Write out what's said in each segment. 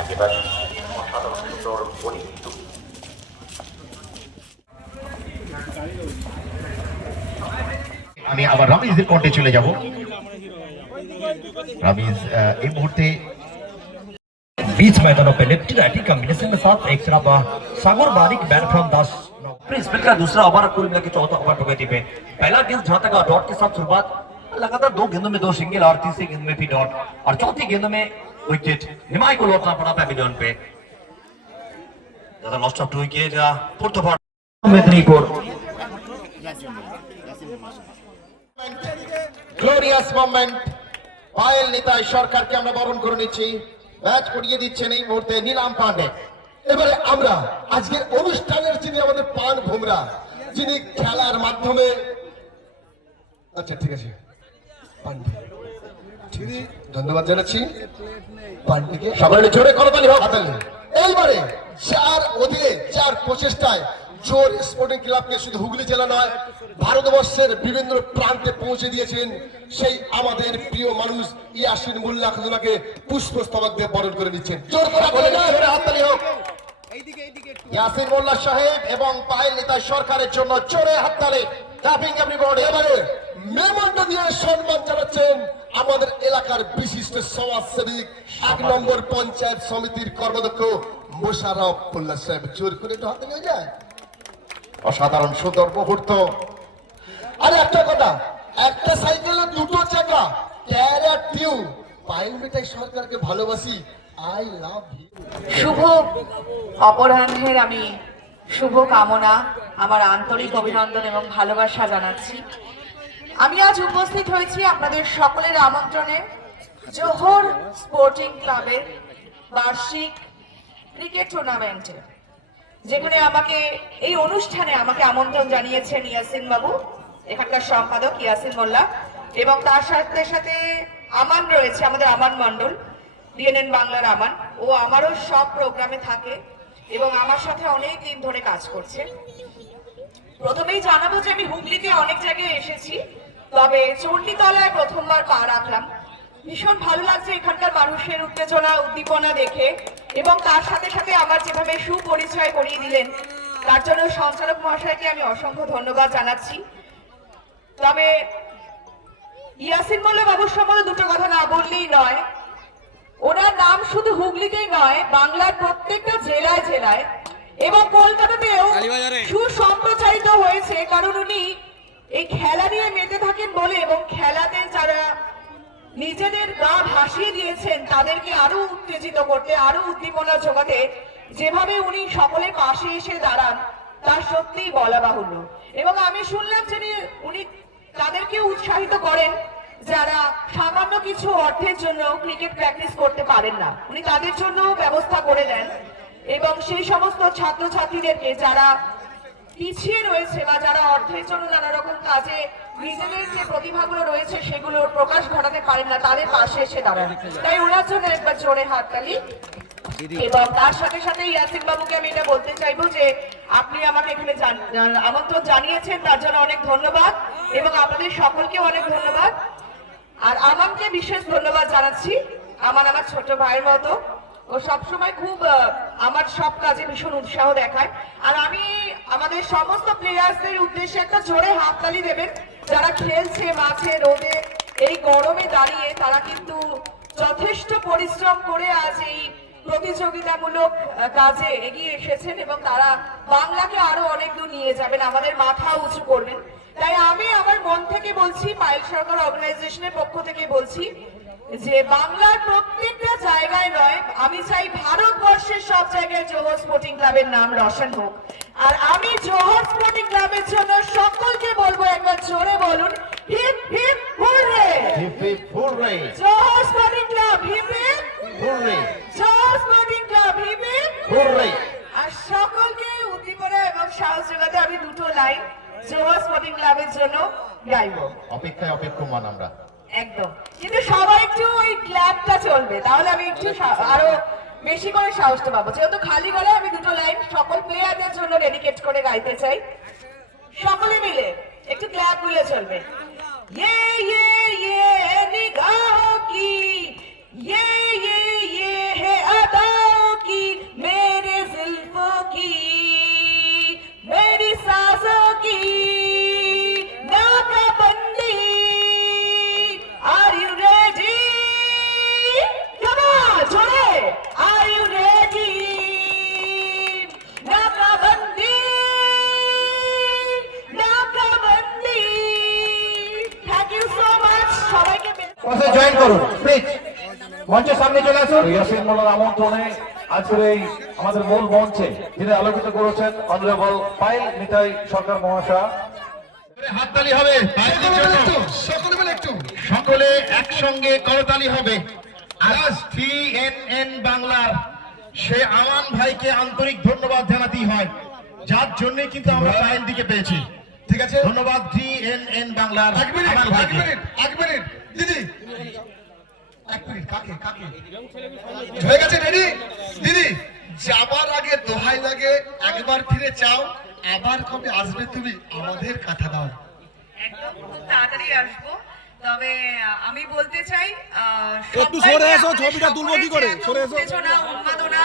একেবারে অসাধারণ সুন্দর পরিচিত। আমি আবার রামিজের কণ্ঠে চলে যাব। रामीज इस मुहूर्ते बीच मैदानों पे लेफ्ट राइट कॉम्बिनेशन के साथ एक तरफ सागर बारिक बैट फ्रॉम 10 प्रिंसिपल का दूसरा ओवर कुल मिला के चौथा ओवर टुकड़ी पे पहला गेंद जहां तक डॉट के साथ शुरुआत लगातार 2 गेंदों में 2 सिंगल और तीसरी गेंद में भी डॉट और चौथी गेंद में विकेट निमाई को लौटना पड़ा पैविलियन पे। ज्यादा lost of 2 wicket fourth over Medinipur glorious moment Payel Nitai সরকারকে আমরা বরণ করে নিচ্ছি। ম্যাচ পড়িয়ে দিচ্ছেন এই মুহূর্তে নীলাম পান্ডে। এবারে আমরা আজকের অনুষ্ঠানের যিনি আমাদের পান ভুমরা, যিনি খেলার মাধ্যমে আচ্ছা ঠিক আছে পান্ডে ধন্যবাদ জানাচ্ছি পান্ডেকে। সবাই জোরে করতালি হোক। এইবারে যার অধীনে যার প্রচেষ্টায় জোর স্পোর্টিং ক্লাবকে শুধু হুগলি জেলা নয় ভারতবর্ষের বিভিন্ন প্রান্তে পৌঁছে দিয়েছেন সেই আমাদের প্রিয় মানুষ ইয়াসিন মোল্লা খুদুনাকে পুষ্পস্তবক দিয়ে বরণ করে নিচ্ছেন। জোর করে হাততালি হোক ইয়াসিন মোল্লা সাহেব এবং পায়েল নিতাই সরকারের জন্য জোরে হাততালি। Clapping everybody. এবারে মেমন্ট দিয়ে সম্মান জানাচ্ছেন আমাদের এলাকার বিশিষ্ট সমাজসেবী 1 নম্বর পঞ্চায়েত সমিতির কর্মাধ্যক্ষ মোশাররফ মোল্লা সাহেব। জোর করে একটু হাতে নিয়ে যায়। অসাধারণ সুন্দর মুহূর্ত। আর একটা কথা, একটা সাইকেলে 2টো চাকা টায়ার আর টিউব। পায়েল নিতাই সরকারকে ভালোবাসি, আই লাভ ইউ। শুভ অপরাহ্নের আমি শুভ কামনা, আমার আন্তরিক অভিনন্দন এবং ভালোবাসা জানাচ্ছি। আমি আজ উপস্থিত হয়েছি আপনাদের সকলের আমন্ত্রণে জোহর স্পোর্টিং ক্লাবের বার্ষিক ক্রিকেট টুর্নামেন্টে, যেখানে আমাকে এই অনুষ্ঠানে আমাকে আমন্ত্রণ জানিয়েছেন ইয়াসিন বাবু, এখানকার সম্পাদক ইয়াসিন মোল্লা, এবং তার সাথে সাথে আমান রয়েছে, আমাদের আমান মন্ডল, ডিএনএন বাংলার আমান। ও আমারও সব প্রোগ্রামে থাকে এবং আমার সাথে অনেক দিন ধরে কাজ করছে। প্রথমেই জানাবো যে আমি হুগলিতে অনেক জায়গায় এসেছি, তবে চণ্ডীতলায় প্রথমবার পা রাখলাম। ভীষণ ভালো লাগছে এখানকার মানুষের উত্তেজনা উদ্দীপনা দেখে, এবং তার সাথে সাথে আমার যেভাবে সুপরিচয় করিয়ে দিলেন তার জন্য সঞ্চালক মহাশয়কে আমি অসংখ্য ধন্যবাদ জানাচ্ছি। তবে ইয়াসিন মোল্লা বাবুর সম্বন্ধে দুটো কথা না বললেই নয়। ওনার নাম শুধু হুগলিতেই নয়, বাংলার প্রত্যেকটা জেলায় জেলায় এবং কলকাতাতেও সুসম্প্রচারিত হয়েছে, কারণ উনি এই খেলা নিয়ে মেতে থাকেন বলে, এবং খেলাতে যারা নিজেদের গা ভাসিয়ে দিয়েছেন তাদেরকে আরো উত্তেজিত করতে, আরো উদ্দীপনা জোগাতে যেভাবে উনি সকলের পাশে এসে দাঁড়ান তা সত্যিই বলা বাহুল্য। এবং আমি শুনলাম যে উনি তাদেরকে উৎসাহিত করেন যারা সামান্য কিছু অর্থের জন্য ক্রিকেট প্র্যাকটিস করতে পারেন না, উনি তাদের জন্য ব্যবস্থা করে দেন। এবং সেই সমস্ত ছাত্রছাত্রীদেরকে যারা পিছিয়ে রয়েছে বা যারা অর্থের জন্য নানা রকম কাজে নিজেদের যে প্রতিভাগুলো রয়েছে সেগুলোর প্রকাশ ঘটাতে পারেন না, তাদের পাশে এসে দাঁড়ান। তাই ওনার জন্য একবার জোরে হাততালি। এবং তার সাথে সাথে ইয়াসিন বাবুকে আমি এটা বলতে চাইবো যে আপনি আমাকে এখানে আমন্ত্রণ জানিয়েছেন, তার জন্য অনেক ধন্যবাদ, এবং আপনাদের সকলকে অনেক ধন্যবাদ। আর আমাকে বিশেষ ধন্যবাদ জানাচ্ছি। আমার ছোট ভাইয়ের মতো, ও সবসময় খুব আমার সব কাজে ভীষণ উৎসাহ দেখায়। আর আমি আমাদের সমস্ত প্লেয়ার্সদের উদ্দেশ্যে একটা জোরে হাততালি দেবেন যারা খেলছে মাঠে রোদে এই গরমে দাঁড়িয়ে। তারা কিন্তু যথেষ্ট পরিশ্রম করে আজ এই প্রতিযোগিতামূলক কাজে এগিয়ে এসেছেন এবং তারা বাংলাকে আরো অনেক দূর নিয়ে যাবেন, আমাদের মাথা উঁচু করবেন। তাই আমি আমার মন থেকে বলছি, পায়েল সরকার অর্গানাইজেশনের পক্ষ থেকে বলছি যে বাংলার প্রত্যেকটা জায়গায় নয়, আমি চাই ভারতবর্ষের সব জায়গায় জোহর স্পোর্টিং ক্লাবের নাম রোশন হোক। আর আমি জোহর স্পোর্টিং ক্লাবের জন্য সকলকে বলবো একবার জোরে বলুন, hip hip hooray, hip hip hooray, Johar Sporting Club hip hip hooray, Johar Sporting Club hip hip hooray. আর সকলকে উদ্দীপনা এবং সাহস যোগাতে আমি দুটো লাইন জোহর স্পোর্টিং ক্লাবের জন্য গাইবো। অপেক্ষায় অপেক্ষমান আমরা একদম, কিন্তু সবাই একটু ওই ক্ল্যাপটা চলবে, তাহলে আমি একটু আরো বেশি করে সাহসটা পাবো। যেহেতু খালি গলায় আমি দুটো লাইন সকল প্লেয়ারদের জন্য ডেডিকেট করে গাইতে চাই। সকলে মিলে একটু ক্ল্যাপ গুলো চলবে। ये निगाहों की ये है अदाओं की मेरे जुल्फों की मेरी सांसों की नाकाबंदी are you ready come on छोड़े आर यू रेडी नाकाबंदी नाकाबंदी थैंक यू सो मच সবাইকে ক্লাসে জয়েন করুন প্লিজ মঞ্চের সামনে চলে আসুন। ইয়াসিন মোল্লার আমন্ত্রণে আজকের এই আমাদের মূল মঞ্চে যিনি আলোকিত করেছেন অনারেবল পায়েল নিতাই সরকার মহাশয়। হাততালি হবে পায়েলের জন্য। সকলে মিলে একটু সকলে একসঙ্গে করতালি হবে। আজ TNN বাংলার সে আমান ভাইকে আন্তরিক ধন্যবাদ জানাতেই হয়, যার জন্য কিন্তু আমরা পায়েল দিকে পেয়েছি। ঠিক আছে, ধন্যবাদ TNN বাংলার আমান ভাইকে। এক মিনিট দিদি, এক মিনিট কাকে কাকে হয়ে গেছে রেডি? দিদি যাবার আগে দোহাই লাগে একবার ফিরে চাও, আবার কবে আসবে তুমি আমাদের কথা দাও। একদম খুব তাড়াতাড়ি আসবো। তবে আমি বলতে চাই একটু সরে এসো, ছবিটা তুলবো কি করে? সরে এসো। উত্তেজনা, উন্মাদনা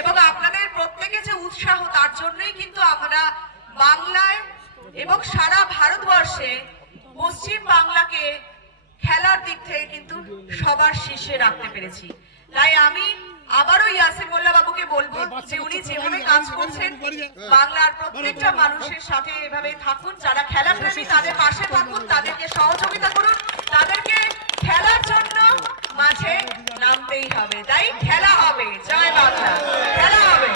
এবং আপনাদের প্রত্যেকের যে উৎসাহ, তার জন্যই কিন্তু আমরা বাংলায় এবং সারা ভারতবর্ষে পশ্চিম বাংলাকে খেলার দিক থেকে কিন্তু সবার শীর্ষে রাখতে পেরেছি। তাই আমি আবারও ইয়াসিন মোল্লা বাবুকে বলবো যে উনি যেভাবে কাজ করছেন বাংলার প্রত্যেকটা মানুষের সাথে এভাবে থাকুন, যারা খেলা প্রেমী তাদের পাশে থাকুন, তাদেরকে সহযোগিতা করুন, তাদেরকে খেলার জন্য মাঝে নামতেই হবে। তাই খেলা হবে, জয় বাংলা, খেলা হবে।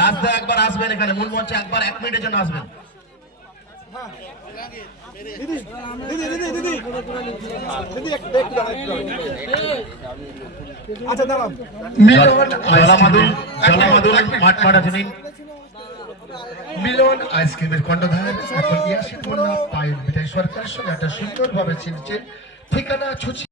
রাজদা একবার আসবেন এখানে মূল মঞ্চে, একবার 1 মিনিটের জন্য আসবেন। দিদি দিদি দিদি দিদি দিদি একটু দাঁড়াও। আচ্ছা দাঁড়াও। মিলন আইসক্রিমের কর্ণধার এখন ইয়াসিন মোল্লা পায়েল নিতাই সরকারের সঙ্গে একটা সুন্দরভাবে চিনছেন। ঠিকানা ছুচি